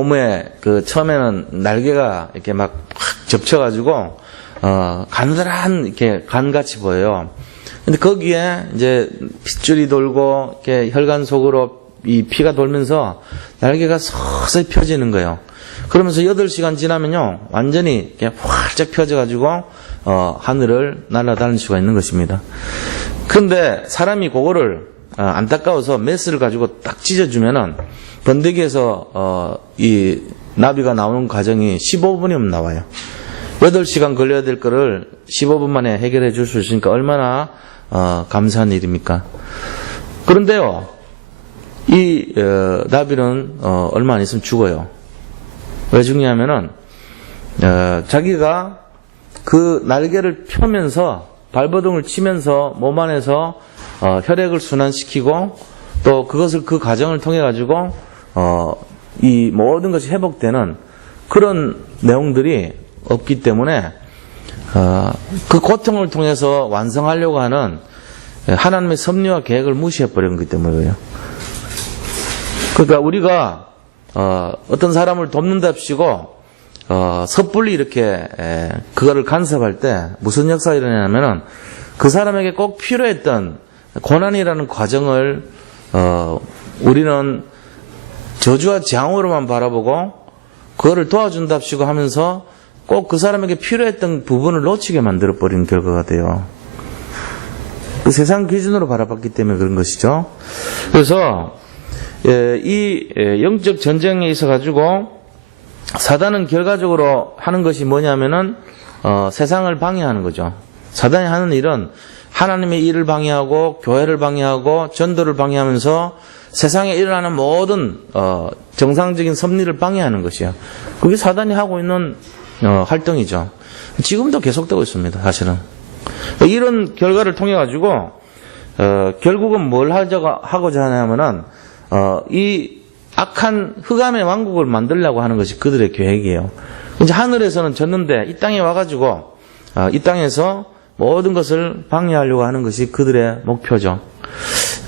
몸에 그 처음에는 날개가 이렇게 막 확 접혀가지고 가느다란 이렇게 간같이 보여요. 근데 거기에 이제 핏줄이 돌고 이렇게 혈관 속으로 이 피가 돌면서 날개가 서서히 펴지는 거예요. 그러면서 8시간 지나면요 완전히 이렇게 활짝 펴져가지고 하늘을 날아다닐 수가 있는 것입니다. 근데 사람이 그거를 안타까워서 메스를 가지고 딱 찢어주면은 번데기에서 이 나비가 나오는 과정이 15분이면 나와요. 8시간 걸려야 될 거를 15분 만에 해결해 줄 수 있으니까 얼마나 감사한 일입니까? 그런데요, 이 나비는 얼마 안 있으면 죽어요. 왜 죽냐면은 자기가 그 날개를 펴면서 발버둥을 치면서 몸 안에서 혈액을 순환시키고 또 그것을 그 과정을 통해 가지고 이 모든 것이 회복되는 그런 내용들이 없기 때문에 그 고통을 통해서 완성하려고 하는 하나님의 섭리와 계획을 무시해버린 거기 때문이에요. 그러니까 우리가 어떤 사람을 돕는답시고 섣불리 이렇게 그거를 간섭할 때 무슨 역사가 일어나냐면은 그 사람에게 꼭 필요했던 고난이라는 과정을 우리는 저주와 재앙으로만 바라보고 그거를 도와준답시고 하면서 꼭 그 사람에게 필요했던 부분을 놓치게 만들어버리는 결과가 돼요. 그 세상 기준으로 바라봤기 때문에 그런 것이죠. 그래서 이 영적 전쟁에 있어 가지고 사단은 결과적으로 하는 것이 뭐냐면은 세상을 방해하는 거죠. 사단이 하는 일은 하나님의 일을 방해하고 교회를 방해하고 전도를 방해하면서 세상에 일어나는 모든 정상적인 섭리를 방해하는 것이에요. 그게 사단이 하고 있는 활동이죠. 지금도 계속되고 있습니다. 사실은 이런 결과를 통해 가지고 결국은 뭘 하고자 하냐면은 이 악한 흑암의 왕국을 만들려고 하는 것이 그들의 계획이에요. 이제 하늘에서는 졌는데 이 땅에 와가지고 이 땅에서 모든 것을 방해하려고 하는 것이 그들의 목표죠.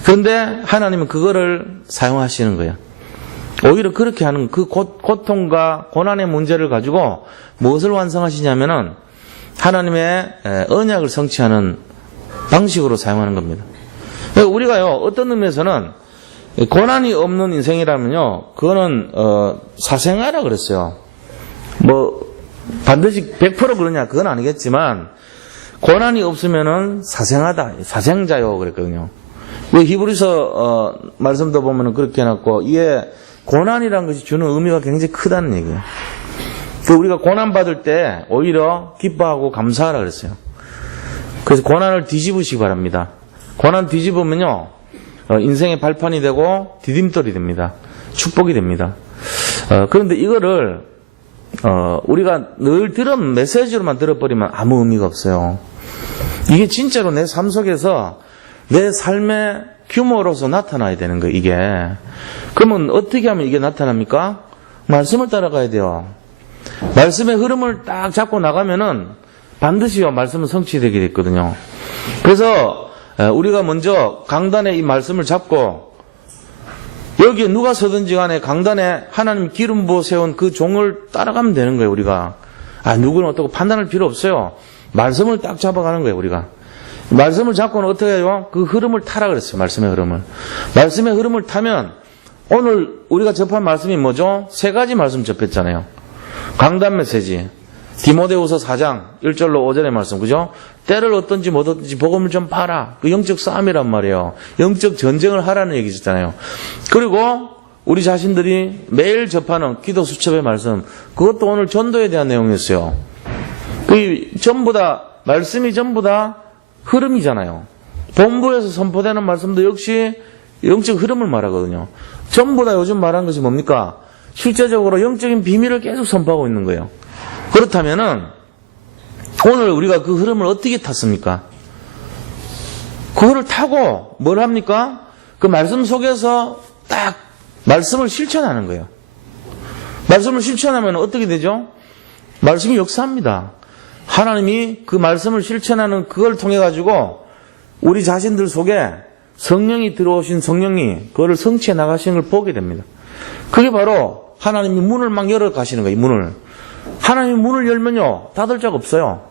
그런데 하나님은 그거를 사용하시는 거예요. 오히려 그렇게 하는 그 고통과 고난의 문제를 가지고 무엇을 완성하시냐면은 하나님의 언약을 성취하는 방식으로 사용하는 겁니다. 우리가요 어떤 의미에서는 고난이 없는 인생이라면요 그거는 사생아라 그랬어요. 뭐 반드시 100% 그러냐 그건 아니겠지만 고난이 없으면은 사생하다 사생자요 그랬거든요. 왜 히브리서 말씀도 보면은 그렇게 해놨고 이게 고난이라는 것이 주는 의미가 굉장히 크다는 얘기예요. 우리가 고난 받을 때 오히려 기뻐하고 감사하라 그랬어요. 그래서 고난을 뒤집으시기 바랍니다. 고난 뒤집으면요 인생의 발판이 되고 디딤돌이 됩니다. 축복이 됩니다. 그런데 이거를 우리가 늘 들은 메시지로만 들어버리면 아무 의미가 없어요. 이게 진짜로 내 삶 속에서 내 삶의 규모로서 나타나야 되는 거예요. 이게 그러면 어떻게 하면 이게 나타납니까? 말씀을 따라가야 돼요. 말씀의 흐름을 딱 잡고 나가면은 반드시요 말씀은 성취되게 됐거든요. 그래서 우리가 먼저 강단에 이 말씀을 잡고 여기에 누가 서든지 간에 강단에 하나님 기름 부어 세운 그 종을 따라가면 되는 거예요. 우리가 누구는 어떻고 판단할 필요 없어요. 말씀을 딱 잡아가는 거예요. 우리가 말씀을 잡고는 어떻게 해요? 그 흐름을 타라 그랬어요. 말씀의 흐름을. 말씀의 흐름을 타면 오늘 우리가 접한 말씀이 뭐죠? 3가지 말씀 접했잖아요. 강단 메시지 디모데후서 4장 1절로 5절의 말씀, 그죠? 때를 어떤지 못 어떤지 복음을 좀 봐라. 그 영적 싸움이란 말이에요. 영적 전쟁을 하라는 얘기잖아요. 그리고 우리 자신들이 매일 접하는 기도 수첩의 말씀, 그것도 오늘 전도에 대한 내용이었어요. 그 전부 다 말씀이 전부 다 흐름이잖아요. 본부에서 선포되는 말씀도 역시 영적 흐름을 말하거든요. 전부 다 요즘 말하는 것이 뭡니까? 실제적으로 영적인 비밀을 계속 선포하고 있는 거예요. 그렇다면은 오늘 우리가 그 흐름을 어떻게 탔습니까? 그거를 타고 뭘 합니까? 그 말씀 속에서 딱 말씀을 실천하는 거예요. 말씀을 실천하면 어떻게 되죠? 말씀이 역사합니다. 하나님이 그 말씀을 실천하는 그걸 통해 가지고 우리 자신들 속에 성령이 들어오신 성령이 그거를 성취해 나가시는 걸 보게 됩니다. 그게 바로 하나님이 문을 막 열어 가시는 거예요, 문을. 하나님이 문을 열면요, 닫을 자가 없어요.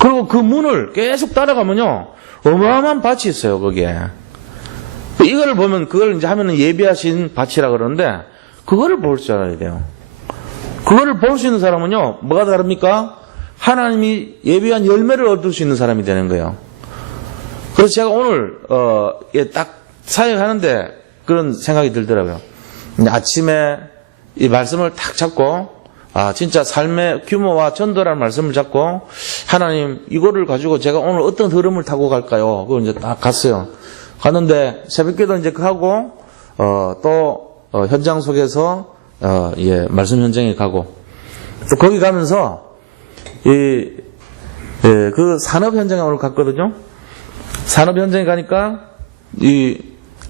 그리고 그 문을 계속 따라가면요, 어마어마한 밭이 있어요, 거기에. 이거를 보면, 그걸 이제 하면은 예비하신 밭이라 그러는데, 그거를 볼 줄 알아야 돼요. 그거를 볼 수 있는 사람은요, 뭐가 다릅니까? 하나님이 예비한 열매를 얻을 수 있는 사람이 되는 거예요. 그래서 제가 오늘, 딱 사역하는데 그런 생각이 들더라고요. 아침에 이 말씀을 딱 잡고, 진짜 삶의 규모와 전도라는 말씀을 잡고, 하나님, 이거를 가지고 제가 오늘 어떤 흐름을 타고 갈까요? 그걸 이제 딱 갔어요. 갔는데, 새벽기도 이제 하고, 현장 속에서, 말씀 현장에 가고, 또 거기 가면서, 그 산업 현장에 오늘 갔거든요. 산업 현장에 가니까,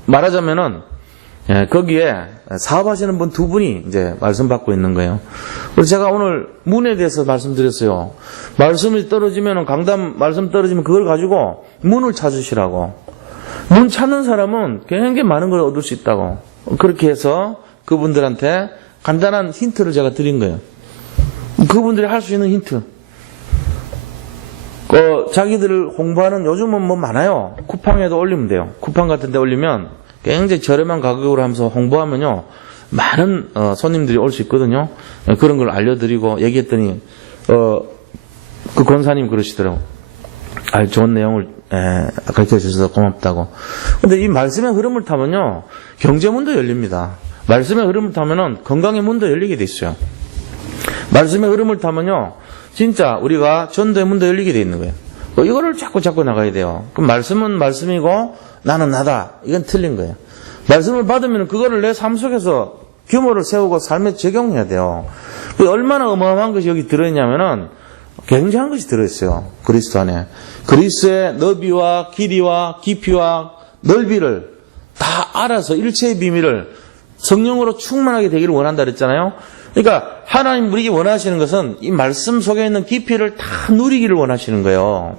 말하자면은, 거기에 사업하시는 분 두 분이 이제 말씀 받고 있는 거예요. 그래서 제가 오늘 문에 대해서 말씀드렸어요. 말씀이 떨어지면은, 강단 말씀 떨어지면 그걸 가지고 문을 찾으시라고. 문 찾는 사람은 굉장히 많은 걸 얻을 수 있다고. 그렇게 해서 그분들한테 간단한 힌트를 제가 드린 거예요. 그분들이 할 수 있는 힌트. 자기들을 홍보하는 요즘은 뭐 많아요. 쿠팡에도 올리면 돼요. 쿠팡 같은 데 올리면 굉장히 저렴한 가격으로 하면서 홍보하면요, 많은 손님들이 올 수 있거든요. 그런 걸 알려드리고 얘기했더니 그 권사님 그러시더라고. 좋은 내용을 가르쳐 주셔서 고맙다고. 근데 이 말씀의 흐름을 타면요, 경제문도 열립니다. 말씀의 흐름을 타면은 건강의 문도 열리게 돼 있어요. 말씀의 흐름을 타면요, 진짜 우리가 전도의 문도 열리게 돼 있는 거예요. 이거를 자꾸 나가야 돼요. 그럼 말씀은 말씀이고 나는 나다. 이건 틀린 거예요. 말씀을 받으면 그거를 내 삶 속에서 규모를 세우고 삶에 적용해야 돼요. 얼마나 어마어마한 것이 여기 들어있냐면은 굉장한 것이 들어있어요. 그리스도 안에. 그리스도의 너비와 길이와 깊이와 넓이를 다 알아서 일체의 비밀을 성령으로 충만하게 되기를 원한다 그랬잖아요. 그러니까 하나님 우리에게 원하시는 것은 이 말씀 속에 있는 깊이를 다 누리기를 원하시는 거예요.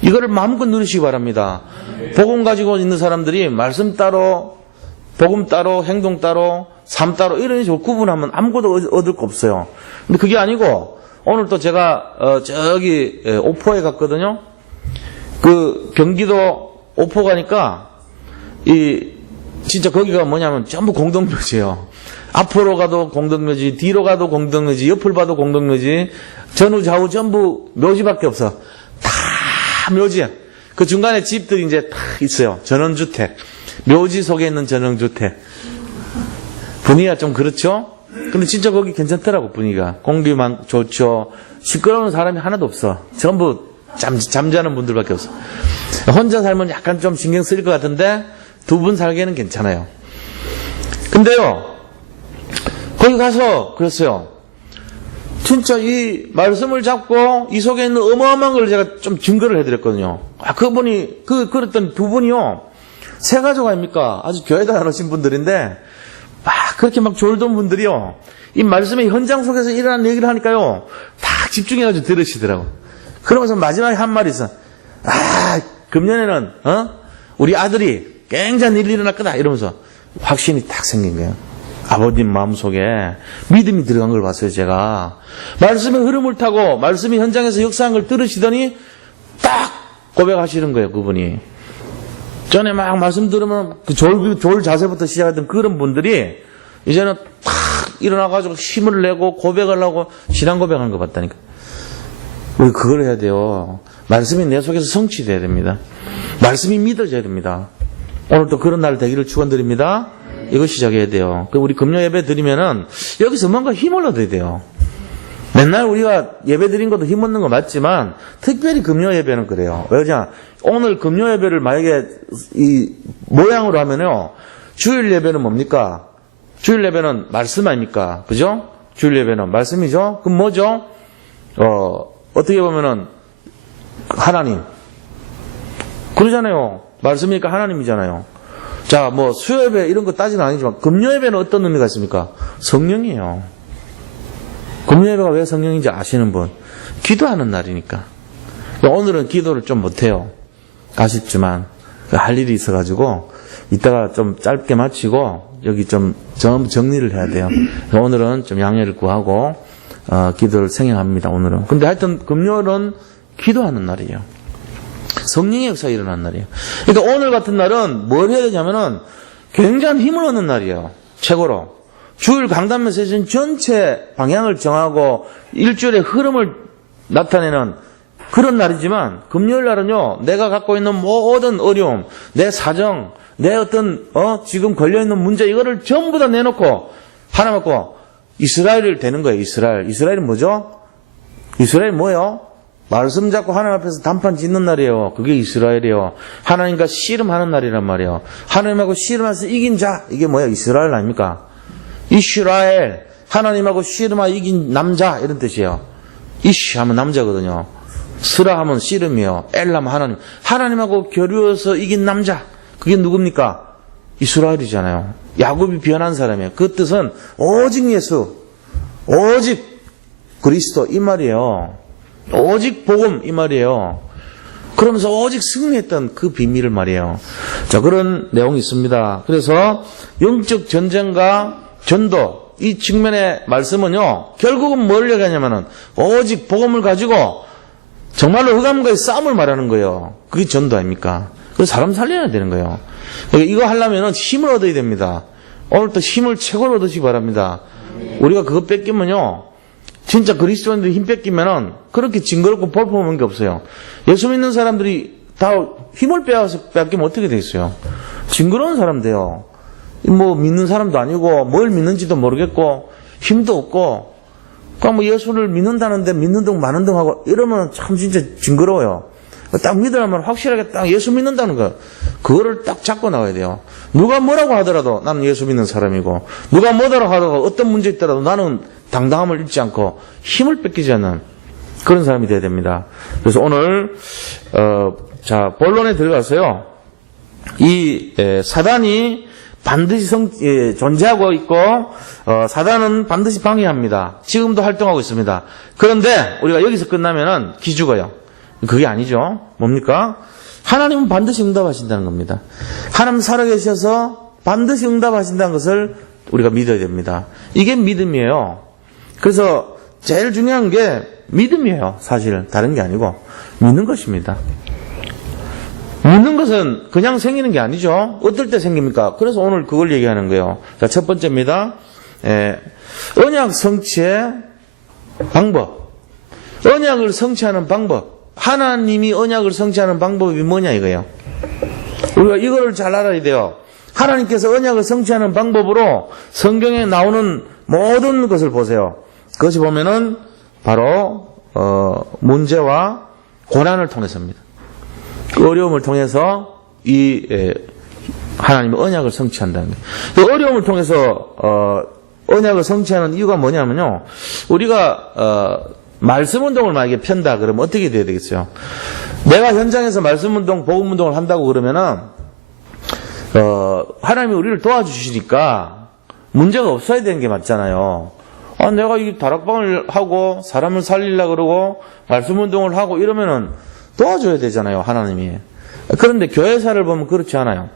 이거를 마음껏 누리시기 바랍니다. 복음 가지고 있는 사람들이 말씀 따로, 복음 따로, 행동 따로, 삶 따로 이런 식으로 구분하면 아무것도 얻을 거 없어요. 근데 그게 아니고 오늘 또 제가 저기 오포에 갔거든요. 그 경기도 오포 가니까 진짜 거기가 뭐냐면 전부 공동묘지예요. 앞으로 가도 공동묘지, 뒤로 가도 공동묘지, 옆을 봐도 공동묘지, 전후 좌우 전부 묘지밖에 없어. 다 묘지야. 그 중간에 집들이 이제 다 있어요. 전원주택. 묘지 속에 있는 전원주택. 분위기가 좀 그렇죠? 근데 진짜 거기 괜찮더라고, 분위기가. 공기만 좋죠. 시끄러운 사람이 하나도 없어. 전부 잠자는 분들밖에 없어. 혼자 살면 약간 좀 신경 쓰일 것 같은데 두 분 살기에는 괜찮아요. 근데요, 거기 가서 그랬어요. 진짜 이 말씀을 잡고 이 속에 있는 어마어마한 걸 제가 좀 증거를 해드렸거든요. 그분이, 그랬던 두 분이요, 세 가족 아닙니까? 아주 교회도 안 오신 분들인데, 그렇게 막 졸던 분들이요, 이 말씀의 현장 속에서 일어나는 얘기를 하니까요, 다 집중해가지고 들으시더라고. 그러면서 마지막에 한 말이 있어. 금년에는, 우리 아들이 굉장한 일이 일어날 거다. 이러면서 확신이 딱 생긴 거예요. 아버님 마음속에 믿음이 들어간 걸 봤어요, 제가. 말씀의 흐름을 타고 말씀이 현장에서 역사한 걸 들으시더니 딱 고백하시는 거예요, 그분이. 전에 막 말씀 들으면 그 졸 자세부터 시작하던 그런 분들이 이제는 탁 일어나가지고 힘을 내고 고백을 하고 신앙 고백하는 거 봤다니까. 우리 그걸 해야 돼요. 말씀이 내 속에서 성취돼야 됩니다. 말씀이 믿어져야 됩니다. 오늘도 그런 날 되기를 축원드립니다. 이거 시작해야 돼요. 우리 금요 예배 드리면은 여기서 뭔가 힘을 얻어야 돼요. 맨날 우리가 예배 드린 것도 힘 얻는 거 맞지만 특별히 금요 예배는 그래요. 왜냐? 오늘 금요 예배를 만약에 이 모양으로 하면요, 주일 예배는 뭡니까? 주일 예배는 말씀 아닙니까? 그죠? 주일 예배는 말씀이죠? 그럼 뭐죠? 어떻게 보면은 하나님. 그러잖아요. 말씀이니까 하나님이잖아요. 자, 뭐 수요예배 이런 거 따지는 아니지만 금요예배는 어떤 의미가 있습니까? 성령이에요. 금요예배가 왜 성령인지 아시는 분? 기도하는 날이니까. 오늘은 기도를 좀 못해요. 아쉽지만 할 일이 있어가지고 이따가 좀 짧게 마치고 여기 좀 정리를 해야 돼요. 오늘은 좀 양해를 구하고 기도를 생행합니다. 오늘은. 근데 하여튼 금요일은 기도하는 날이에요. 성령의 역사가 일어나는 날이에요. 그러니까 오늘 같은 날은 뭘 해야 되냐면은 굉장한 힘을 얻는 날이에요. 최고로. 주일 강단 메시지는 전체 방향을 정하고 일주일의 흐름을 나타내는 그런 날이지만 금요일 날은요, 내가 갖고 있는 모든 어려움, 내 사정, 내 어떤 지금 걸려있는 문제 이거를 전부 다 내놓고 하나 갖고 이스라엘을 되는 거예요. 이스라엘은 뭐죠? 이스라엘이 뭐예요? 말씀 잡고 하나님 앞에서 단판 짓는 날이에요. 그게 이스라엘이에요. 하나님과 씨름하는 날이란 말이에요. 하나님하고 씨름해서 이긴 자, 이게 뭐예요? 이스라엘 아닙니까? 이스라엘, 하나님하고 씨름하여 이긴 남자 이런 뜻이에요. 이시 하면 남자거든요. 스라 하면 씨름이에요. 엘 하면 하나님하고 교류해서 이긴 남자, 그게 누굽니까? 이스라엘이잖아요. 야곱이 변한 사람이에요. 그 뜻은 오직 예수, 오직 그리스도 이 말이에요. 오직 복음 이 말이에요. 그러면서 오직 승리했던 그 비밀을 말이에요. 자, 그런 내용이 있습니다. 그래서 영적 전쟁과 전도 이 측면의 말씀은요, 결국은 뭘 얘기하냐면은 오직 복음을 가지고 정말로 흑암과의 싸움을 말하는 거예요. 그게 전도 아닙니까? 그래서 사람 살려야 되는 거예요. 그러니까 이거 하려면은 힘을 얻어야 됩니다. 오늘 또 힘을 최고로 얻으시기 바랍니다. 우리가 그거 뺏기면요, 진짜 그리스도인들이 힘 뺏기면은 그렇게 징그럽고 볼품없는 게 없어요. 예수 믿는 사람들이 다 힘을 뺏기면 어떻게 되겠어요? 징그러운 사람 돼요. 뭐 믿는 사람도 아니고 뭘 믿는지도 모르겠고 힘도 없고 그냥 뭐 예수를 믿는다는데 믿는 둥 마는 둥 하고 이러면 참 진짜 징그러워요. 딱 믿으려면 확실하게 딱 예수 믿는다는 거, 그거를 딱 잡고 나와야 돼요. 누가 뭐라고 하더라도 나는 예수 믿는 사람이고, 누가 뭐라고 하더라도 어떤 문제 있더라도 나는 당당함을 잃지 않고 힘을 뺏기지 않는 그런 사람이 돼야 됩니다. 그래서 오늘 자, 본론에 들어가서요, 이 사단이 반드시 존재하고 있고 사단은 반드시 방해합니다. 지금도 활동하고 있습니다. 그런데 우리가 여기서 끝나면은 기죽어요. 그게 아니죠. 뭡니까? 하나님은 반드시 응답하신다는 겁니다. 하나님 살아계셔서 반드시 응답하신다는 것을 우리가 믿어야 됩니다. 이게 믿음이에요. 그래서 제일 중요한 게 믿음이에요. 사실 다른 게 아니고 믿는 것입니다. 믿는 것은 그냥 생기는 게 아니죠. 어떨 때 생깁니까? 그래서 오늘 그걸 얘기하는 거예요. 자, 첫 번째입니다. 언약 성취의 방법. 언약을 성취하는 방법. 하나님이 언약을 성취하는 방법이 뭐냐 이거예요. 우리가 이거를 잘 알아야 돼요. 하나님께서 언약을 성취하는 방법으로 성경에 나오는 모든 것을 보세요. 그것이 보면은 바로 문제와 고난을 통해서입니다. 그 어려움을 통해서 이 하나님의 언약을 성취한다는 거예요. 그 어려움을 통해서 언약을 성취하는 이유가 뭐냐면요, 우리가 말씀 운동을 만약에 편다 그러면 어떻게 돼야 되겠어요? 내가 현장에서 말씀 운동, 복음 운동을 한다고 그러면은 하나님이 우리를 도와주시니까 문제가 없어야 되는 게 맞잖아요. 내가 이 다락방을 하고 사람을 살리려고 그러고 말씀 운동을 하고 이러면은 도와줘야 되잖아요, 하나님이. 그런데 교회사를 보면 그렇지 않아요.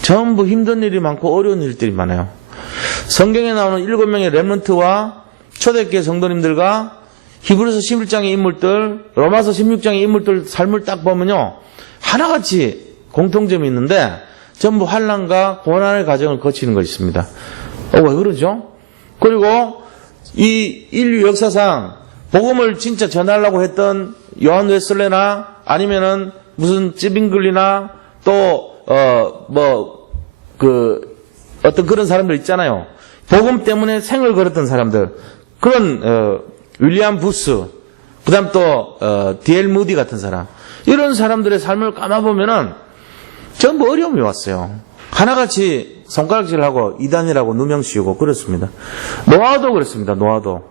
전부 힘든 일이 많고 어려운 일들이 많아요. 성경에 나오는 7명의 렘넌트와 초대교회 성도님들과 히브리서 11장의 인물들, 로마서 16장의 인물들 삶을 딱 보면요, 하나같이 공통점이 있는데 전부 환난과 고난의 과정을 거치는 것이 있습니다. 왜 그러죠? 그리고 이 인류 역사상 복음을 진짜 전하려고 했던 요한 웨슬레나 아니면은 무슨 찌빙글리나 또 어떤 그런 사람들 있잖아요. 복음 때문에 생을 걸었던 사람들, 그런 윌리엄 부스, 그다음 또 D.L. 무디 같은 사람, 이런 사람들의 삶을 감아보면은 전부 어려움이 왔어요. 하나같이 손가락질하고 이단이라고 누명 씌우고 그렇습니다. 노아도 그렇습니다. 노아도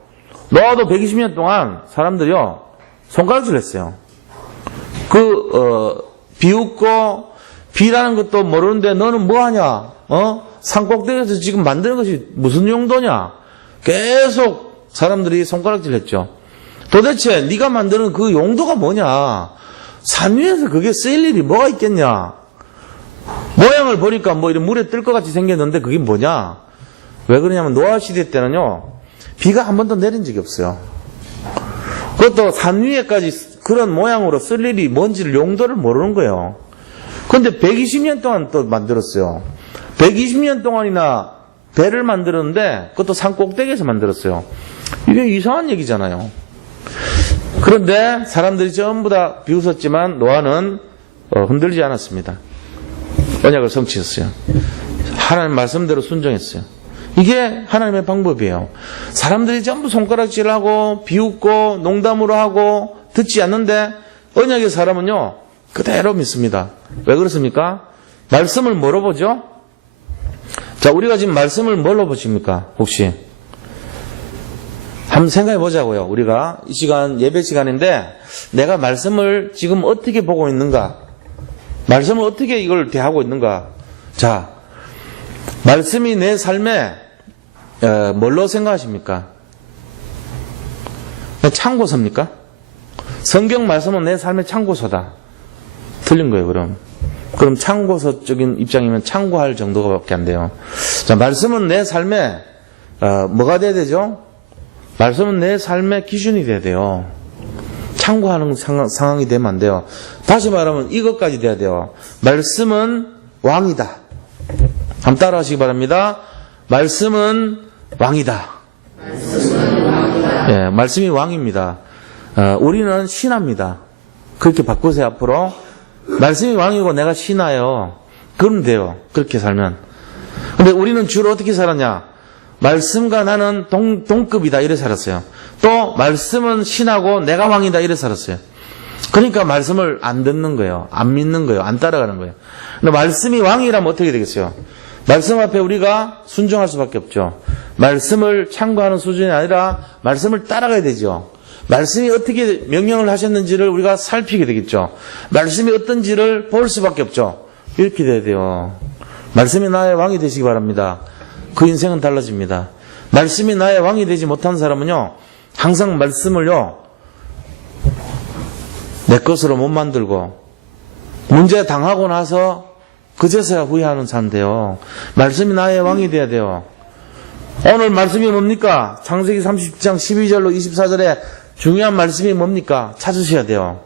120년 동안 사람들이요 손가락질 했어요. 비웃고 비라는 것도 모르는데 너는 뭐하냐? 산꼭대기에서 지금 만드는 것이 무슨 용도냐? 계속 사람들이 손가락질 했죠. 도대체 네가 만드는 그 용도가 뭐냐? 산 위에서 그게 쓰일 일이 뭐가 있겠냐? 모양을 보니까 뭐 이런 물에 뜰 것 같이 생겼는데 그게 뭐냐? 왜 그러냐면 노아 시대 때는요, 비가 한 번도 내린 적이 없어요. 그것도 산 위에까지 그런 모양으로 쓸 일이 뭔지를 용도를 모르는 거예요. 그런데 120년 동안 또 만들었어요. 120년 동안이나 배를 만들었는데 그것도 산 꼭대기에서 만들었어요. 이게 이상한 얘기잖아요. 그런데 사람들이 전부 다 비웃었지만 노아는 흔들리지 않았습니다. 언약을 성취했어요. 하나님 말씀대로 순종했어요. 이게 하나님의 방법이에요. 사람들이 전부 손가락질하고 비웃고 농담으로 하고 듣지 않는데 언약의 사람은요 그대로 믿습니다. 왜 그렇습니까? 말씀을 뭐로 보죠? 자, 우리가 지금 말씀을 뭘로 보십니까? 혹시 한번 생각해 보자고요. 우리가 이 시간 예배 시간인데 내가 말씀을 지금 어떻게 보고 있는가? 말씀을 어떻게 이걸 대하고 있는가? 자, 말씀이 내 삶에 뭘로 생각하십니까? 참고서입니까? 성경 말씀은 내 삶의 참고서다. 틀린 거예요, 그럼. 그럼 참고서적인 입장이면 참고할 정도밖에 안 돼요. 자, 말씀은 내 삶에 뭐가 돼야 되죠? 말씀은 내 삶의 기준이 돼야 돼요. 참고하는 상황이 되면 안 돼요. 다시 말하면 이것까지 돼야 돼요. 말씀은 왕이다. 한번 따라 하시기 바랍니다. 말씀은 왕이다. 말씀은 왕이다. 예, 말씀이 왕입니다. 우리는 신하입니다. 그렇게 바꾸세요, 앞으로. 말씀이 왕이고 내가 신하요. 그러면 돼요. 그렇게 살면. 근데 우리는 주로 어떻게 살았냐? 말씀과 나는 동급이다. 이래 살았어요. 또 말씀은 신하고 내가 왕이다. 이래 살았어요. 그러니까 말씀을 안 듣는 거예요. 안 믿는 거예요. 안 따라가는 거예요. 근데 말씀이 왕이라면 어떻게 되겠어요? 말씀 앞에 우리가 순종할 수밖에 없죠. 말씀을 참고하는 수준이 아니라 말씀을 따라가야 되죠. 말씀이 어떻게 명령을 하셨는지를 우리가 살피게 되겠죠. 말씀이 어떤지를 볼 수밖에 없죠. 이렇게 돼야 돼요. 말씀이 나의 왕이 되시기 바랍니다. 그 인생은 달라집니다. 말씀이 나의 왕이 되지 못한 사람은요, 항상 말씀을요, 내 것으로 못 만들고, 문제 당하고 나서 그제서야 후회하는 사람 돼요. 말씀이 나의 왕이 돼야 돼요. 오늘 말씀이 뭡니까? 창세기 30장 12절로 24절에 중요한 말씀이 뭡니까? 찾으셔야 돼요.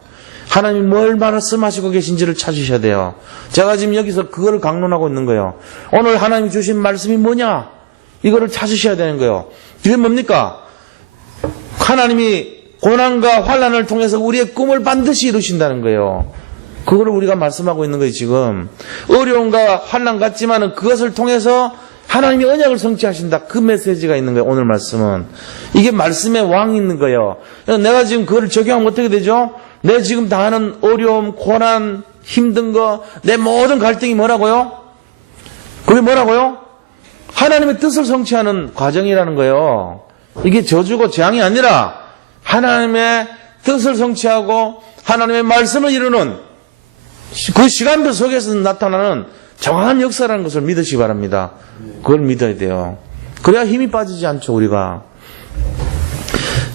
하나님 뭘 말씀하시고 계신지를 찾으셔야 돼요. 제가 지금 여기서 그거를 강론하고 있는 거예요. 오늘 하나님 주신 말씀이 뭐냐? 이거를 찾으셔야 되는 거예요. 이게 뭡니까? 하나님이 고난과 환난을 통해서 우리의 꿈을 반드시 이루신다는 거예요. 그거를 우리가 말씀하고 있는 거예요, 지금. 어려움과 환난 같지만은 그것을 통해서 하나님이 언약을 성취하신다. 그 메시지가 있는 거예요, 오늘 말씀은. 이게 말씀의 왕이 있는 거예요. 내가 지금 그거를 적용하면 어떻게 되죠? 내 지금 당하는 어려움, 고난, 힘든 거, 내 모든 갈등이 뭐라고요? 그게 뭐라고요? 하나님의 뜻을 성취하는 과정이라는 거예요. 이게 저주고 재앙이 아니라 하나님의 뜻을 성취하고 하나님의 말씀을 이루는 그 시간표 속에서 나타나는 정확한 역사라는 것을 믿으시기 바랍니다. 그걸 믿어야 돼요. 그래야 힘이 빠지지 않죠, 우리가.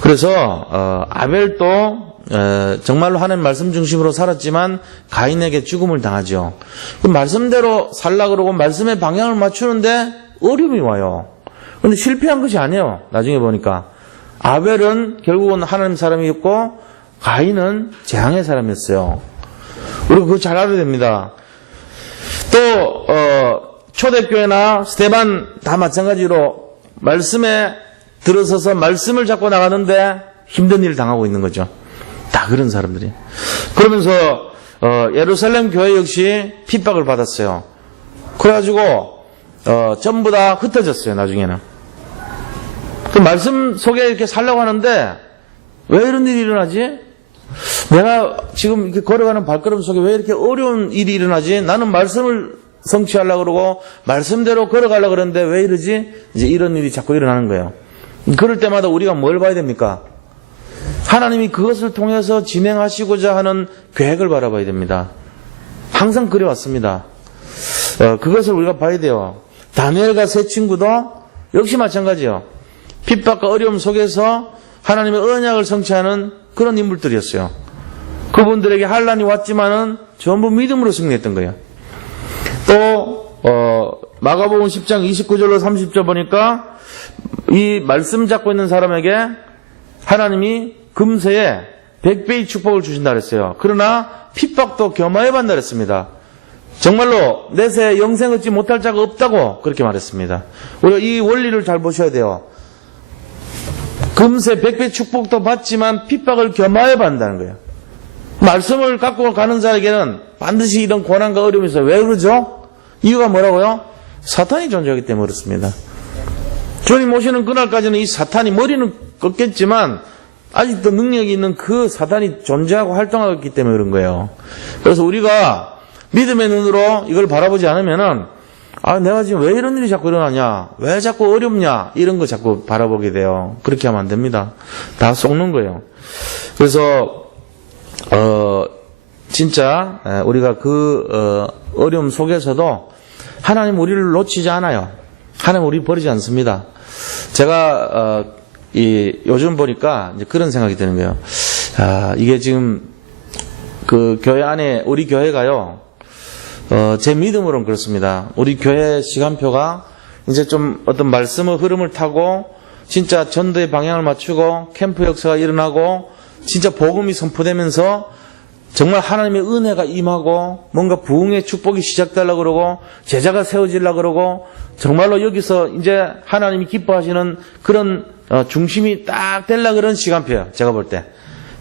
그래서 아벨도 정말로 하나님 말씀 중심으로 살았지만 가인에게 죽음을 당하죠. 그 말씀대로 살라 그러고 말씀의 방향을 맞추는데 어려움이 와요. 그런데 실패한 것이 아니에요. 나중에 보니까 아벨은 결국은 하나님 사람이었고 가인은 재앙의 사람이었어요. 우리가 그거 잘 알아야 됩니다. 또 초대교회나 스데반 다 마찬가지로 말씀에 들어서서 말씀을 잡고 나가는데 힘든 일을 당하고 있는 거죠. 다 그런 사람들이. 그러면서 예루살렘 교회 역시 핍박을 받았어요. 그래가지고 전부 다 흩어졌어요. 나중에는. 그 말씀 속에 이렇게 살려고 하는데 왜 이런 일이 일어나지? 내가 지금 이렇게 걸어가는 발걸음 속에 왜 이렇게 어려운 일이 일어나지? 나는 말씀을 성취하려고 그러고 말씀대로 걸어가려고 그러는데 왜 이러지? 이제 이런 일이 자꾸 일어나는 거예요. 그럴 때마다 우리가 뭘 봐야 됩니까? 하나님이 그것을 통해서 진행하시고자 하는 계획을 바라봐야 됩니다. 항상 그래왔습니다. 그것을 우리가 봐야 돼요. 다니엘과 세 친구도 역시 마찬가지요. 핍박과 어려움 속에서 하나님의 언약을 성취하는 그런 인물들이었어요. 그분들에게 환난이 왔지만은 전부 믿음으로 승리했던 거예요. 또 마가복음 10장 29절로 30절 보니까 이 말씀 잡고 있는 사람에게 하나님이 금세에 100배의 축복을 주신다 그랬어요. 그러나 핍박도 겸하여 받는다 그랬습니다. 정말로 내세 영생 얻지 못할 자가 없다고 그렇게 말했습니다. 우리가 이 원리를 잘 보셔야 돼요. 금세 100배 축복도 받지만 핍박을 겸하여 받는다는 거예요. 말씀을 갖고 가는 자에게는 반드시 이런 고난과 어려움이 있어요. 왜 그러죠? 이유가 뭐라고요? 사탄이 존재하기 때문에 그렇습니다. 주님 오시는 그날까지는 이 사탄이 머리는 꺾겠지만 아직도 능력이 있는 그 사탄이 존재하고 활동하고 있기 때문에 그런 거예요. 그래서 우리가 믿음의 눈으로 이걸 바라보지 않으면은 내가 지금 왜 이런 일이 자꾸 일어나냐? 왜 자꾸 어렵냐? 이런 거 자꾸 바라보게 돼요. 그렇게 하면 안 됩니다. 다 속는 거예요. 그래서 진짜 우리가 그 어려움 속에서도 하나님 우리를 놓치지 않아요. 하나님 우리 버리지 않습니다. 제가 요즘 보니까 이제 그런 생각이 드는 거예요. 이게 지금 그 교회 안에 우리 교회가요. 제 믿음으로는 그렇습니다. 우리 교회 시간표가 이제 좀 어떤 말씀의 흐름을 타고 진짜 전도의 방향을 맞추고 캠프 역사가 일어나고 진짜 복음이 선포되면서 정말 하나님의 은혜가 임하고 뭔가 부흥의 축복이 시작되려고 그러고 제자가 세워지려고 그러고 정말로 여기서 이제 하나님이 기뻐하시는 그런 중심이 딱 되려고 그런 시간표예요. 제가 볼 때.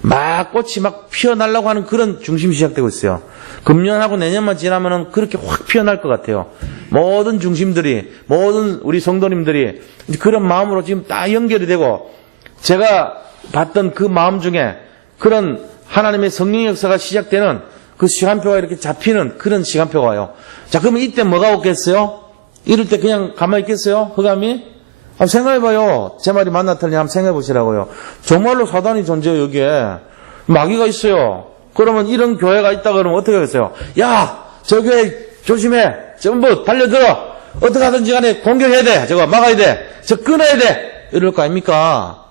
막 꽃이 막 피어나려고 하는 그런 중심이 시작되고 있어요. 금년하고 내년만 지나면은 그렇게 확 피어날 것 같아요. 모든 중심들이, 모든 우리 성도님들이 그런 마음으로 지금 딱 연결이 되고 제가 봤던 그 마음 중에 그런 하나님의 성령 역사가 시작되는 그 시간표가 이렇게 잡히는 그런 시간표가 와요. 자, 그러면 이때 뭐가 없겠어요? 이럴 때 그냥 가만히 있겠어요? 흑암이? 한번 생각해봐요. 제 말이 맞나 틀리냐 한번 생각해보시라고요. 정말로 사단이 존재해요, 여기에. 마귀가 있어요. 그러면 이런 교회가 있다 그러면 어떻게 하겠어요? 야, 저 교회 조심해. 전부 달려들어. 어떻게 하든지 간에 공격해야 돼. 저거 막아야 돼. 저 끊어야 돼. 이럴 거 아닙니까?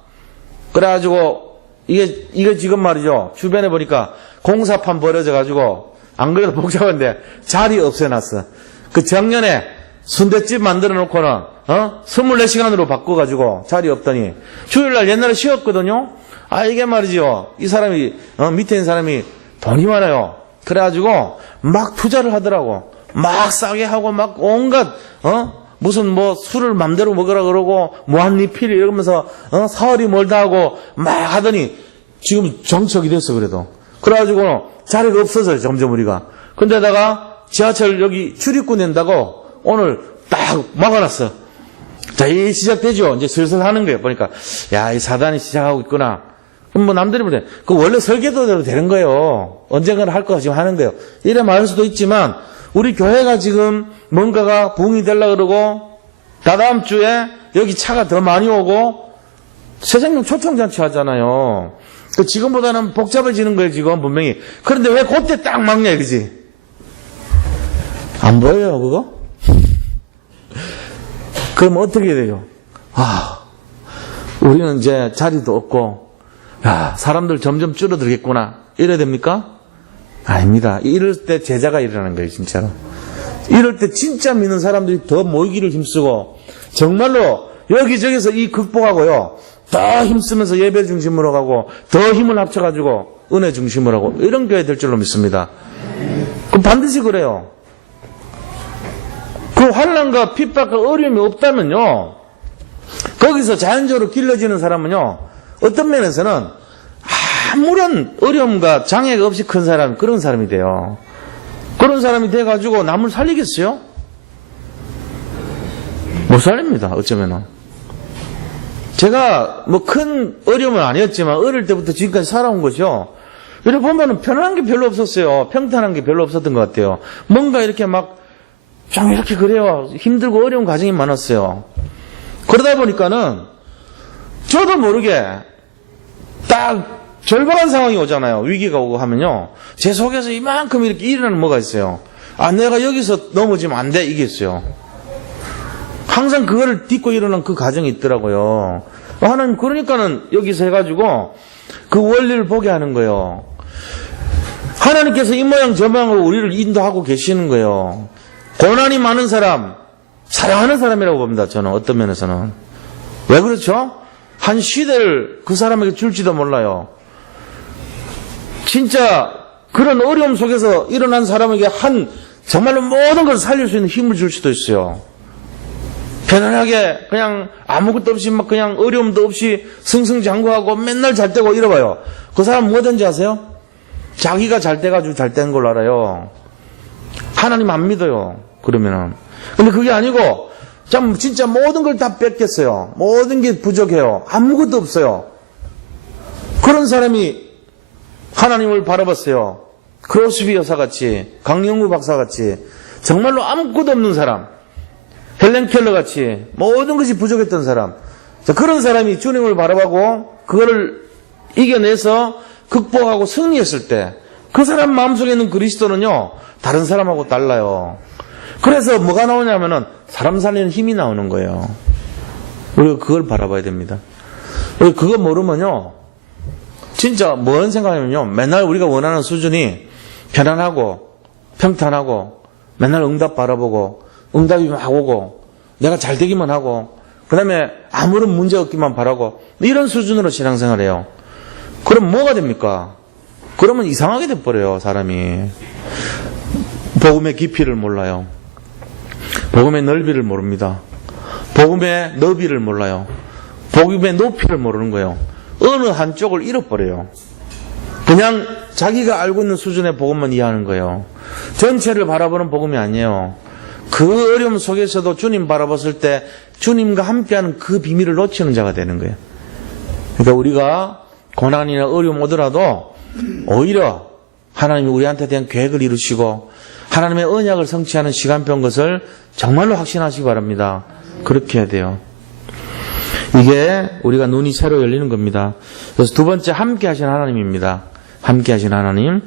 그래가지고 이게 지금 말이죠. 주변에 보니까 공사판 벌어져가지고 안 그래도 복잡한데 자리 없애놨어. 그 작년에 순댓집 만들어 놓고는 24시간으로 바꿔가지고 자리 없더니 주일날 옛날에 쉬었거든요. 이게 말이죠. 이 사람이 밑에 있는 사람이 돈이 많아요. 그래가지고 막 투자를 하더라고. 막 싸게 하고 막 온갖 무슨 뭐 술을 맘대로 먹으라 그러고 무한리필 이러면서 사흘이 멀다 하고 막 하더니 지금 정척이 됐어. 그래도 그래가지고 자리가 없어져요. 점점 우리가. 근데다가 지하철 여기 출입구 낸다고 오늘 딱 막아놨어. 자, 이 시작되죠. 이제 슬슬 하는 거예요. 보니까 야, 이 사단이 시작하고 있구나. 그럼 뭐 남들이 보래. 그 원래 설계도대로 되는 거예요. 언젠가는 할 거 지금 하는 거예요. 이래 말할 수도 있지만 우리 교회가 지금 뭔가가 부흥이 되려고 그러고 다다음 주에 여기 차가 더 많이 오고 새생명 초청잔치 하잖아요. 그 지금보다는 복잡해지는 거예요, 지금 분명히. 그런데 왜 그때 딱 막냐, 그지? 안 보여요, 그거? 그럼 어떻게 돼요? 우리는 이제 자리도 없고, 사람들 점점 줄어들겠구나. 이래야 됩니까? 아닙니다. 이럴 때 제자가 일어나는 거예요, 진짜로. 이럴 때 진짜 믿는 사람들이 더 모이기를 힘쓰고, 정말로 여기저기서 이 극복하고요, 더 힘쓰면서 예배 중심으로 가고, 더 힘을 합쳐가지고, 은혜 중심으로 하고, 이런 교회 될 줄로 믿습니다. 그럼 반드시 그래요. 그 환난과 핍박과 어려움이 없다면요, 거기서 자연적으로 길러지는 사람은요, 어떤 면에서는 아무런 어려움과 장애가 없이 큰 사람, 그런 사람이 돼요. 그런 사람이 돼가지고 남을 살리겠어요? 못 살립니다, 어쩌면은. 제가 뭐 큰 어려움은 아니었지만 어릴 때부터 지금까지 살아온 것이요, 이렇게 보면은 편안한 게 별로 없었어요. 평탄한 게 별로 없었던 것 같아요. 뭔가 이렇게 막 좀 이렇게 그래요. 힘들고 어려운 과정이 많았어요. 그러다 보니까는 저도 모르게 딱 절박한 상황이 오잖아요. 위기가 오고 하면요, 제 속에서 이만큼 이렇게 일어나는 뭐가 있어요. 내가 여기서 넘어지면 안 돼, 이게 있어요. 항상 그거를 딛고 일어난 그 과정이 있더라고요. 하나님 그러니까는 여기서 해가지고 그 원리를 보게 하는 거예요. 하나님께서 이 모양 저 모양으로 우리를 인도하고 계시는 거예요. 고난이 많은 사람, 사랑하는 사람이라고 봅니다. 저는 어떤 면에서는. 왜 그렇죠? 한 시대를 그 사람에게 줄지도 몰라요. 진짜 그런 어려움 속에서 일어난 사람에게 정말로 모든 걸 살릴 수 있는 힘을 줄 수도 있어요. 편안하게 그냥 아무것도 없이 막 그냥 어려움도 없이 승승장구하고 맨날 잘 되고 이러봐요. 그 사람 뭐든지 아세요? 자기가 잘 돼가지고 잘 된 걸 알아요. 하나님 안 믿어요. 그러면은. 근데 그게 아니고 참 진짜 모든 걸 다 뺏겼어요. 모든 게 부족해요. 아무것도 없어요. 그런 사람이 하나님을 바라봤어요. 크로스비 여사같이, 강영구 박사같이 정말로 아무것도 없는 사람, 헬렌 켈러같이 모든 것이 부족했던 사람, 그런 사람이 주님을 바라보고 그거를 이겨내서 극복하고 승리했을 때 그 사람 마음속에 있는 그리스도는요 다른 사람하고 달라요. 그래서 뭐가 나오냐면은 사람 살리는 힘이 나오는 거예요. 우리가 그걸 바라봐야 됩니다. 그거 모르면요 진짜 뭐는 생각하면요 맨날 우리가 원하는 수준이 편안하고 평탄하고 맨날 응답 바라보고 응답이 막 오고 내가 잘 되기만 하고 그 다음에 아무런 문제 없기만 바라고 이런 수준으로 신앙생활해요. 그럼 뭐가 됩니까? 그러면 이상하게 돼버려요. 사람이 복음의 깊이를 몰라요. 복음의 넓이를 모릅니다. 복음의 너비를 몰라요. 복음의 높이를 모르는 거예요. 어느 한쪽을 잃어버려요. 그냥 자기가 알고 있는 수준의 복음만 이해하는 거예요. 전체를 바라보는 복음이 아니에요. 그 어려움 속에서도 주님 바라봤을 때 주님과 함께하는 그 비밀을 놓치는 자가 되는 거예요. 그러니까 우리가 고난이나 어려움 오더라도 오히려 하나님이 우리한테 대한 계획을 이루시고 하나님의 언약을 성취하는 시간표인 것을 정말로 확신하시기 바랍니다. 그렇게 해야 돼요. 이게 우리가 눈이 새로 열리는 겁니다. 그래서 두 번째 함께 하신 하나님입니다. 함께 하신 하나님.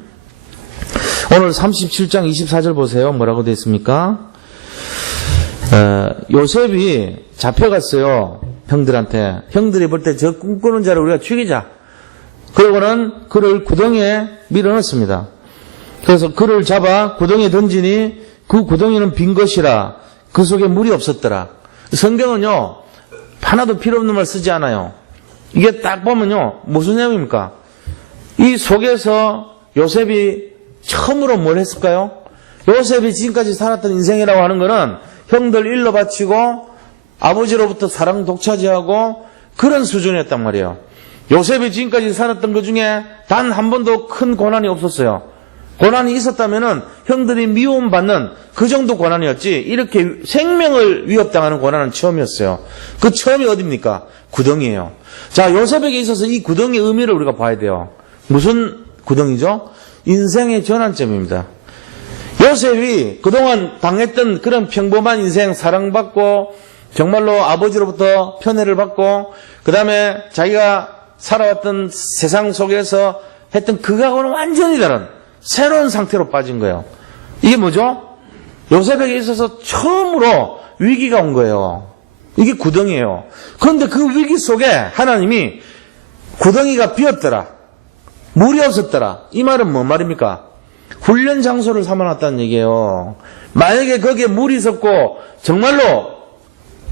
오늘 37장 24절 보세요. 뭐라고 되어 있습니까? 요셉이 잡혀갔어요. 형들한테. 형들이 볼 때 저 꿈꾸는 자를 우리가 죽이자. 그러고는 그를 구덩이에 밀어넣습니다. 그래서 그를 잡아 구덩이에 던지니 그 구덩이는 빈 것이라 그 속에 물이 없었더라. 성경은요 하나도 필요 없는 말 쓰지 않아요. 이게 딱 보면요 무슨 내용입니까? 이 속에서 요셉이 처음으로 뭘 했을까요? 요셉이 지금까지 살았던 인생이라고 하는 것은 형들 일러 바치고 아버지로부터 사랑 독차지하고 그런 수준이었단 말이에요. 요셉이 지금까지 살았던 것 중에 단 한 번도 큰 고난이 없었어요. 고난이 있었다면은 형들이 미움받는 그 정도 고난이었지 이렇게 생명을 위협당하는 고난은 처음이었어요. 그 처음이 어디입니까? 구덩이에요. 자, 요셉에게 있어서 이 구덩이의 의미를 우리가 봐야 돼요. 무슨 구덩이죠? 인생의 전환점입니다. 요셉이 그동안 당했던 그런 평범한 인생, 사랑받고 정말로 아버지로부터 편애를 받고 그 다음에 자기가 살아왔던 세상 속에서 했던 그거하고는 완전히 다른 새로운 상태로 빠진 거예요. 이게 뭐죠? 요셉에게 있어서 처음으로 위기가 온 거예요. 이게 구덩이에요. 그런데 그 위기 속에 하나님이 구덩이가 비었더라. 물이 없었더라. 이 말은 뭔 말입니까? 훈련 장소를 삼아놨다는 얘기예요. 만약에 거기에 물이 있었고 정말로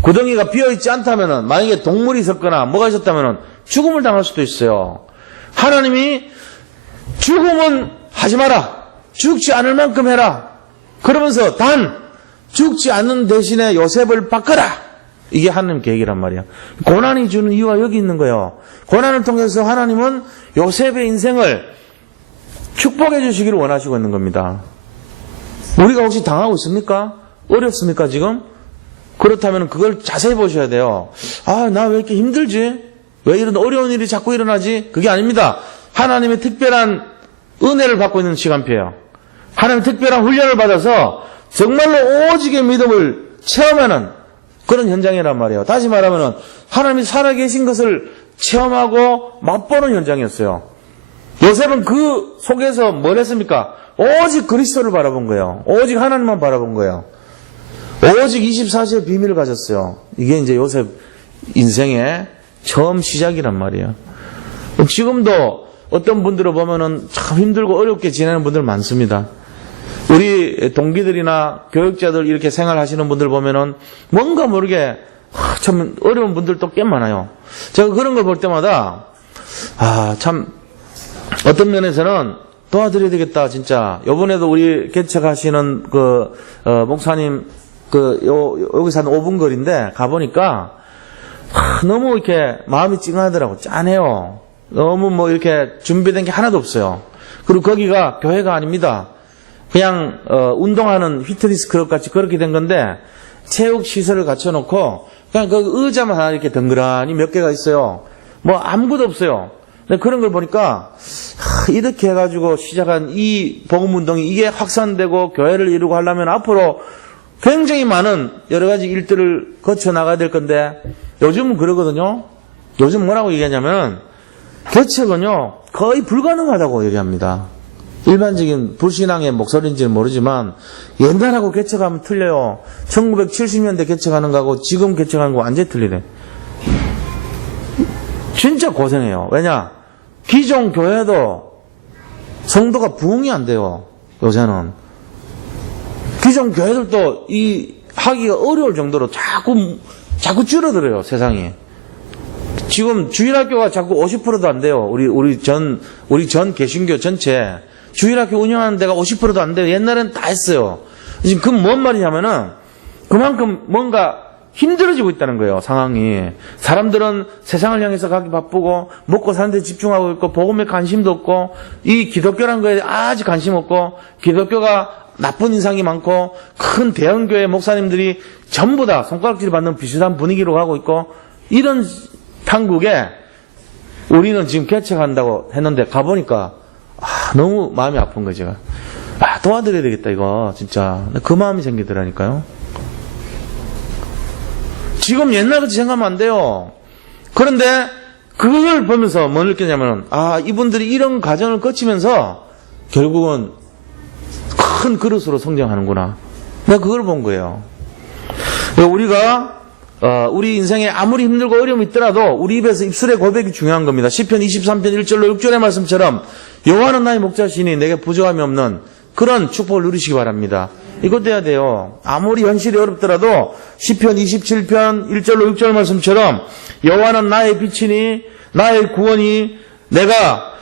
구덩이가 비어있지 않다면은 만약에 동물이 있었거나 뭐가 있었다면은 죽음을 당할 수도 있어요. 하나님이 죽음은 하지 마라. 죽지 않을 만큼 해라. 그러면서 단 죽지 않는 대신에 요셉을 바꿔라. 이게 하나님 계획이란 말이야. 고난이 주는 이유가 여기 있는 거예요. 고난을 통해서 하나님은 요셉의 인생을 축복해 주시기를 원하시고 있는 겁니다. 우리가 혹시 당하고 있습니까? 어렵습니까 지금? 그렇다면 그걸 자세히 보셔야 돼요. 아, 나 왜 이렇게 힘들지? 왜 이런 어려운 일이 자꾸 일어나지? 그게 아닙니다. 하나님의 특별한 은혜를 받고 있는 시간표예요. 하나님의 특별한 훈련을 받아서 정말로 오직의 믿음을 체험하는 그런 현장이란 말이에요. 다시 말하면 하나님이 살아계신 것을 체험하고 맛보는 현장이었어요. 요셉은 그 속에서 뭘 했습니까? 오직 그리스도를 바라본 거예요. 오직 하나님만 바라본 거예요. 오직 24시의 비밀을 가졌어요. 이게 이제 요셉 인생의 처음 시작이란 말이에요. 지금도 어떤 분들을 보면은 참 힘들고 어렵게 지내는 분들 많습니다. 우리 우리 동기들이나 교육자들 이렇게 생활하시는 분들 보면은 뭔가 모르게 참 어려운 분들도 꽤 많아요. 제가 그런 걸 볼 때마다 참 어떤 면에서는 도와드려야 되겠다 진짜. 이번에도 우리 개척하시는 목사님 여기서 한 5분 거리인데 가보니까 너무 이렇게 마음이 찡하더라고. 짠해요. 너무 뭐 이렇게 준비된 게 하나도 없어요. 그리고 거기가 교회가 아닙니다. 그냥 운동하는 피트니스 클럽 같이 그렇게 된 건데 체육 시설을 갖춰놓고 그냥 그 의자만 하나 이렇게 덩그라니 몇 개가 있어요. 뭐 아무것도 없어요. 근데 그런 걸 보니까 이렇게 해가지고 시작한 이 복음 운동이 이게 확산되고 교회를 이루고 하려면 앞으로 굉장히 많은 여러 가지 일들을 거쳐 나가야 될 건데 요즘은 그러거든요. 요즘 뭐라고 얘기하냐면 개척은요 거의 불가능하다고 얘기합니다. 일반적인 불신앙의 목소리인지는 모르지만 옛날하고 개척하면 틀려요. 1970년대 개척하는 거하고 지금 개척하는 거 완전히 틀리네. 진짜 고생해요. 왜냐? 기존 교회도 성도가 부흥이 안 돼요. 요새는. 기존 교회들도 하기가 어려울 정도로 자꾸 줄어들어요. 세상이. 지금 주일학교가 자꾸 50%도 안 돼요. 우리 전 개신교 전체 주일학교 운영하는 데가 50%도 안 돼요. 옛날엔 다 했어요. 지금 그건 뭔 말이냐면은 그만큼 뭔가 힘들어지고 있다는 거예요. 상황이. 사람들은 세상을 향해서 가기 바쁘고 먹고 사는 데 집중하고 있고 복음에 관심도 없고 이 기독교라는 거에 아직 관심 없고 기독교가 나쁜 인상이 많고 큰 대형교회 목사님들이 전부 다 손가락질 받는 비슷한 분위기로 가고 있고 이런 한국에 우리는 지금 개척한다고 했는데 가보니까 너무 마음이 아픈 거예요. 제가 도와드려야 되겠다 이거 진짜 그 마음이 생기더라니까요. 지금 옛날같이 생각하면 안 돼요. 그런데 그걸 보면서 뭐 느끼냐면 이분들이 이런 과정을 거치면서 결국은 큰 그릇으로 성장하는구나. 내가 그걸 본 거예요. 우리가 우리 인생에 아무리 힘들고 어려움이 있더라도 우리 입에서 입술의 고백이 중요한 겁니다. 시편 23편 1절로 6절의 말씀처럼 여호와는 나의 목자시니 내게 부족함이 없는 그런 축복을 누리시기 바랍니다. 이것도 해야 돼요. 아무리 현실이 어렵더라도 시편 27편 1절로 6절 말씀처럼 여호와는 나의 빛이니 나의 구원이 내가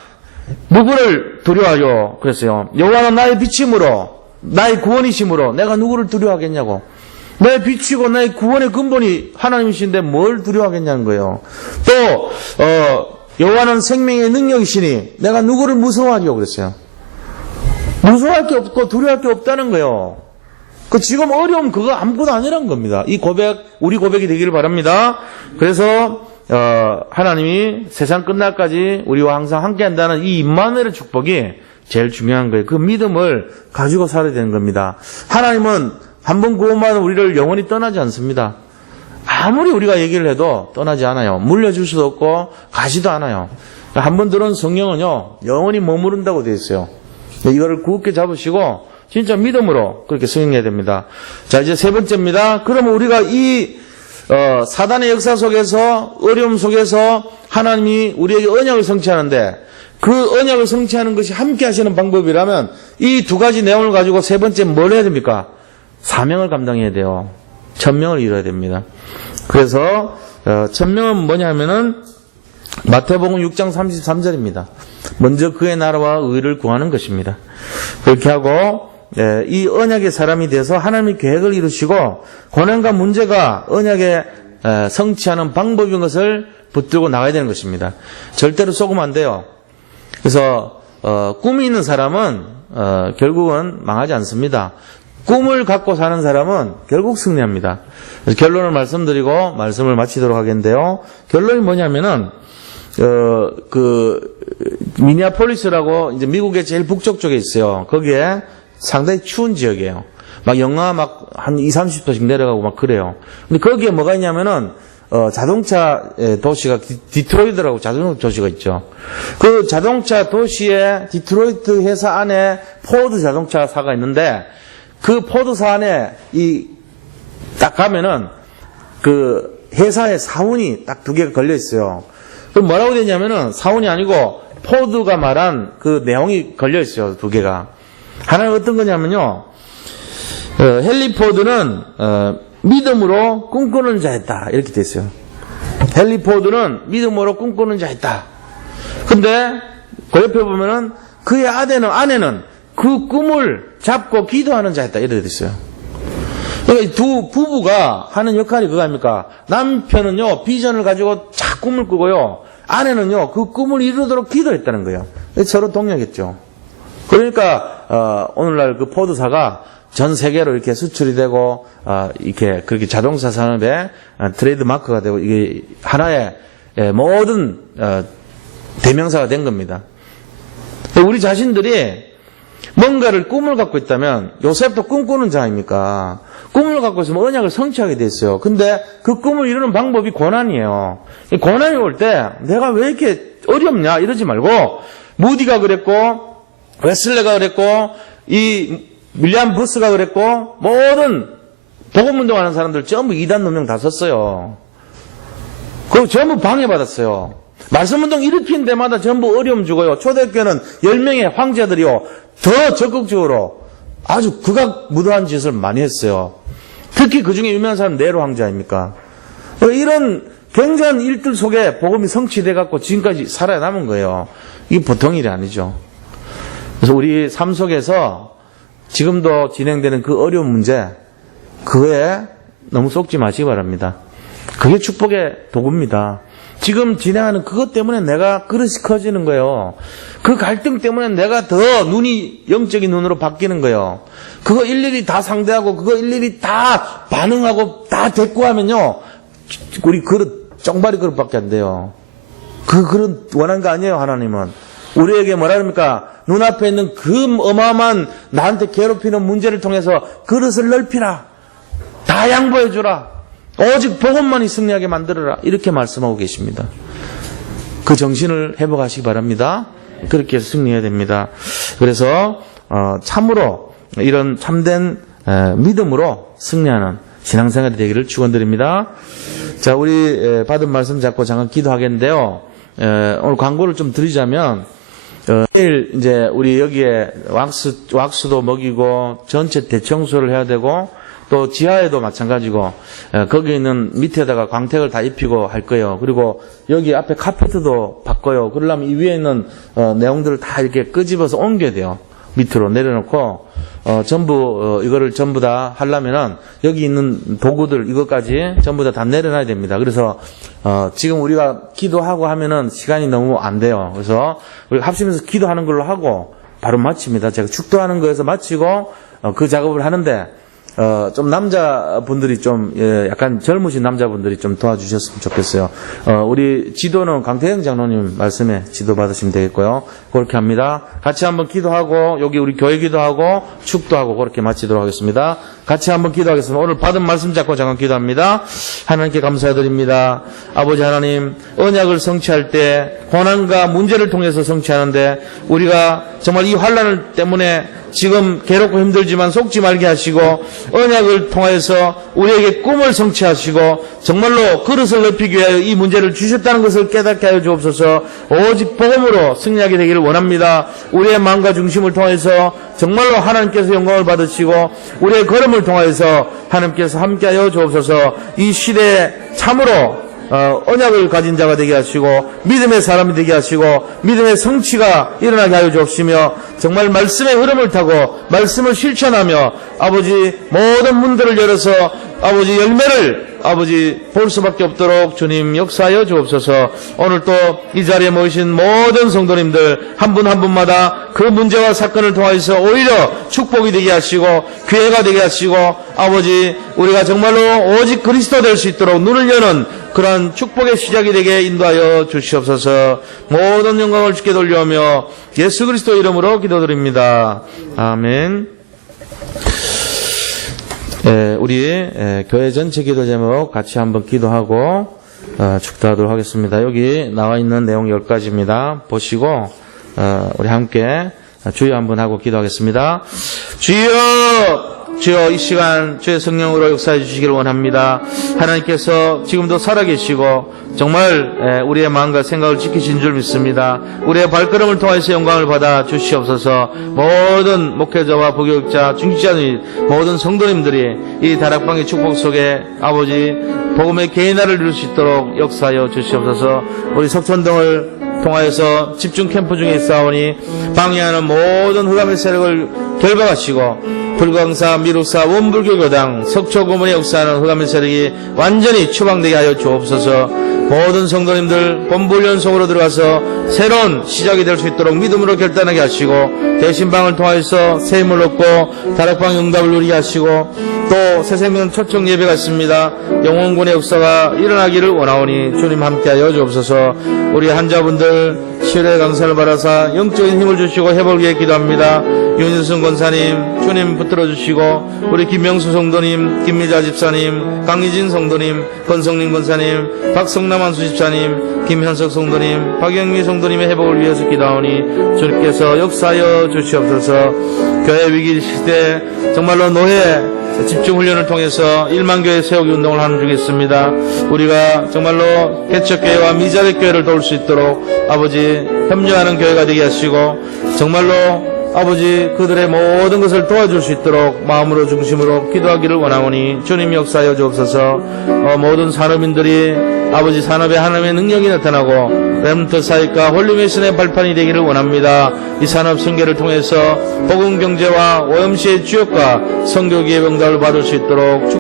누구를 두려워하요? 그랬어요. 여호와는 나의 빛이므로 나의 구원이심으로 내가 누구를 두려워하겠냐고. 나의 빛이고 나의 구원의 근본이 하나님이신데 뭘 두려워하겠냐는 거예요. 또 여호와는 생명의 능력이시니 내가 누구를 무서워하리요? 그랬어요. 무서워할 게 없고 두려워할 게 없다는 거예요. 지금 어려움 그거 아무것도 아니란 겁니다. 이 고백 우리 고백이 되기를 바랍니다. 그래서 하나님이 세상 끝날까지 우리와 항상 함께한다는 이 임마누엘의 축복이 제일 중요한 거예요. 그 믿음을 가지고 살아야 되는 겁니다. 하나님은 한번 구원받은 우리를 영원히 떠나지 않습니다. 아무리 우리가 얘기를 해도 떠나지 않아요. 물려줄 수도 없고 가지도 않아요. 한번 들은 성령은요 영원히 머무른다고 되어 있어요. 이거를 굳게 잡으시고 진짜 믿음으로 그렇게 수행해야 됩니다. 자, 이제 세 번째입니다. 그러면 우리가 이 사단의 역사 속에서 어려움 속에서 하나님이 우리에게 언약을 성취하는데 그 언약을 성취하는 것이 함께 하시는 방법이라면 이 두 가지 내용을 가지고 세 번째 뭘 해야 됩니까? 사명을 감당해야 돼요. 천명을 이뤄야 됩니다. 그래서 천명은 뭐냐 하면은 마태복음 6장 33절입니다. 먼저 그의 나라와 의를 구하는 것입니다. 그렇게 하고 이 언약의 사람이 돼서 하나님의 계획을 이루시고 고난과 문제가 언약에 성취하는 방법인 것을 붙들고 나가야 되는 것입니다. 절대로 속으면 안 돼요. 그래서 꿈이 있는 사람은 결국은 망하지 않습니다. 꿈을 갖고 사는 사람은 결국 승리합니다. 그래서 결론을 말씀드리고 말씀을 마치도록 하겠는데요. 결론이 뭐냐면은 미니애폴리스라고 이제 미국의 제일 북쪽 쪽에 있어요. 거기에 상당히 추운 지역이에요. 막 영하 막 한 20, 30도씩 내려가고 막 그래요. 근데 거기에 뭐가 있냐면은 자동차 도시가 디트로이트라고 자동차 도시가 있죠. 그 자동차 도시에 디트로이트 회사 안에 포드 자동차사가 있는데 그 포드사 안에 딱 가면은 그 회사의 사원이 딱 2개가 걸려 있어요. 그럼 뭐라고 되냐면은 사원이 아니고 포드가 말한 그 내용이 걸려 있어요. 2개가. 하나는 어떤 거냐면요. 헨리 포드는 믿음으로 꿈꾸는 자였다 이렇게 돼 있어요. 헨리 포드는 믿음으로 꿈꾸는 자였다. 근데 그 옆에 보면은 그의 아내는 그 꿈을 잡고 기도하는 자였다 이렇게 돼 있어요. 그러니까 이 두 부부가 하는 역할이 그거 아닙니까? 남편은요 비전을 가지고 자 꿈을 꾸고요, 아내는요 그 꿈을 이루도록 기도했다는 거예요. 서로 동력했죠. 그러니까 오늘날 그 포드사가 전 세계로 이렇게 수출이 되고 이렇게 그렇게 자동차 산업의 트레이드 마크가 되고 이게 하나의 모든 대명사가 된 겁니다. 우리 자신들이 뭔가를 꿈을 갖고 있다면, 요셉도 꿈꾸는 자 아닙니까? 꿈을 갖고 있으면 언약을 성취하게 돼 있어요. 근데 그 꿈을 이루는 방법이 고난이에요. 이 고난이 올 때 내가 왜 이렇게 어렵냐 이러지 말고, 무디가 그랬고 웨슬레가 그랬고 이 윌리엄 부스가 그랬고 모든 복음운동하는 사람들 전부 이단 누명 다 섰어요. 그리고 전부 방해받았어요. 말씀운동 일으키는 데마다 전부 어려움 주고요. 초대교회는 10명의 황제들이요 더 적극적으로 아주 극악무도한 짓을 많이 했어요. 특히 그 중에 유명한 사람 네로 황제 아닙니까? 이런 굉장한 일들 속에 복음이 성취돼 갖고 지금까지 살아남은 거예요. 이게 보통 일이 아니죠. 그래서 우리 삶 속에서 지금도 진행되는 그 어려운 문제, 그거에 너무 쏙지 마시기 바랍니다. 그게 축복의 도구입니다. 지금 진행하는 그것 때문에 내가 그릇이 커지는 거예요. 그 갈등 때문에 내가 더 눈이 영적인 눈으로 바뀌는 거예요. 그거 일일이 다 상대하고 그거 일일이 다 반응하고 다 대꾸하면요 우리 그릇 쩡바리 그릇밖에 안 돼요. 그 그릇 원한 거 아니에요. 하나님은 우리에게 뭐라 그럽니까? 눈앞에 있는 그 어마어마한 나한테 괴롭히는 문제를 통해서 그릇을 넓히라, 다 양보해 주라, 오직 복음만이 승리하게 만들어라, 이렇게 말씀하고 계십니다. 그 정신을 회복하시기 바랍니다. 그렇게 해서 승리해야 됩니다. 그래서 참으로 이런 참된 믿음으로 승리하는 신앙생활이 되기를 축원드립니다. 자, 우리 받은 말씀 잡고 잠깐 기도하겠는데요. 오늘 광고를 좀 드리자면, 내일 이제 우리 여기에 왁스도 먹이고 전체 대청소를 해야 되고, 또 지하에도 마찬가지고 거기 있는 밑에다가 광택을 다 입히고 할 거예요. 그리고 여기 앞에 카페트도 바꿔요. 그러려면 이 위에 있는 내용들을 다 이렇게 끄집어서 옮겨야 돼요. 밑으로 내려놓고 전부 이거를 전부 다 하려면은 여기 있는 도구들 이것까지 전부 다 내려놔야 됩니다. 그래서 지금 우리가 기도하고 하면은 시간이 너무 안 돼요. 그래서 우리 합심해서 기도하는 걸로 하고 바로 마칩니다. 제가 축도하는 거에서 마치고 그 작업을 하는데 좀 남자분들이 좀 약간 젊으신 남자분들이 좀 도와주셨으면 좋겠어요. 우리 지도는 강태영 장로님 말씀에 지도 받으시면 되겠고요. 그렇게 합니다. 같이 한번 기도하고 여기 우리 교회 기도하고 축도하고 그렇게 마치도록 하겠습니다. 같이 한번 기도하겠습니다. 오늘 받은 말씀 잡고 잠깐 기도합니다. 하나님께 감사드립니다. 아버지 하나님, 언약을 성취할 때 고난과 문제를 통해서 성취하는데 우리가 정말 이 환난을 때문에 지금 괴롭고 힘들지만 속지 말게 하시고 언약을 통해서 우리에게 꿈을 성취하시고 정말로 그릇을 넓히기 위하여 이 문제를 주셨다는 것을 깨닫게 하여 주옵소서. 오직 복음으로 승리하게 되기를 원합니다. 우리의 마음과 중심을 통해서 정말로 하나님께서 영광을 받으시고 우리의 걸음을 통해서 하나님께서 함께하여 주옵소서. 이 시대에 참으로 언약을 가진 자가 되게 하시고 믿음의 사람이 되게 하시고 믿음의 성취가 일어나게 하여 주옵시며 정말 말씀의 흐름을 타고 말씀을 실천하며 아버지 모든 문들을 열어서 아버지 열매를 아버지 볼 수밖에 없도록 주님 역사하여 주옵소서. 오늘 또 이 자리에 모이신 모든 성도님들 한 분 한 분마다 그 문제와 사건을 통해서 오히려 축복이 되게 하시고 기회가 되게 하시고 아버지 우리가 정말로 오직 그리스도 될 수 있도록 눈을 여는 그러한 축복의 시작이 되게 인도하여 주시옵소서. 모든 영광을 주께 돌려오며 예수 그리스도 이름으로 기도드립니다. 아멘. 우리 교회 전체 기도 제목 같이 한번 기도하고 축도하도록 하겠습니다. 여기 나와 있는 내용 10가지입니다. 보시고 우리 함께 주여 한번 하고 기도하겠습니다. 주여 주여 이 시간 주의 성령으로 역사해 주시기를 원합니다. 하나님께서 지금도 살아계시고 정말 우리의 마음과 생각을 지키신 줄 믿습니다. 우리의 발걸음을 통해서 영광을 받아 주시옵소서. 모든 목회자와 부교육자, 중직자들, 모든 성도님들이 이 다락방의 축복 속에 아버지 복음의 개인화를 이룰 수 있도록 역사하여 주시옵소서. 우리 석촌동을 통하여서 집중 캠프 중에 있사오니 방해하는 모든 흑암의 세력을 결박하시고 불광사, 미륵사, 원불교교당, 석초고문에 역사하는 흑암의 세력이 완전히 추방되게 하여 주옵소서. 모든 성도님들 본부훈련 속으로 들어가서 새로운 시작이 될 수 있도록 믿음으로 결단하게 하시고 대신방을 통해서 새 힘을 얻고 다락방 응답을 누리게 하시고 또 새생명 초청 예배가 있습니다. 영혼군의 역사가 일어나기를 원하오니 주님 함께하여 주옵소서. 우리 환자분들 치료의 강사를 받아서 영적인 힘을 주시고 회복에 기도합니다. 윤일승 권사님 주님 붙들어 주시고 우리 김명수 성도님, 김미자 집사님, 강희진 성도님, 권성림 권사님, 박성남 한수 집사님, 김현석 성도님, 박영미 성도님의 회복을 위해서 기도하오니 주님께서 역사하여 주시옵소서. 교회 위기 시대 정말로 노예 집중훈련을 통해서 1만 교회 세우기 운동을 하는 중에 있습니다. 우리가 정말로 개척교회와 미자립 교회를 도울 수 있도록 아버지 협력하는 교회가 되게 하시고 정말로 아버지 그들의 모든 것을 도와줄 수 있도록 마음으로 중심으로 기도하기를 원하오니 주님 역사하여 주옵소서. 모든 산업인들이 아버지 산업에 하나님의 능력이 나타나고 렘넌트 사역과 홀리메이슨의 발판이 되기를 원합니다. 이 산업 생계를 통해서 복음경제와 오염시의 주역과 성교기의 병답을 받을 수 있도록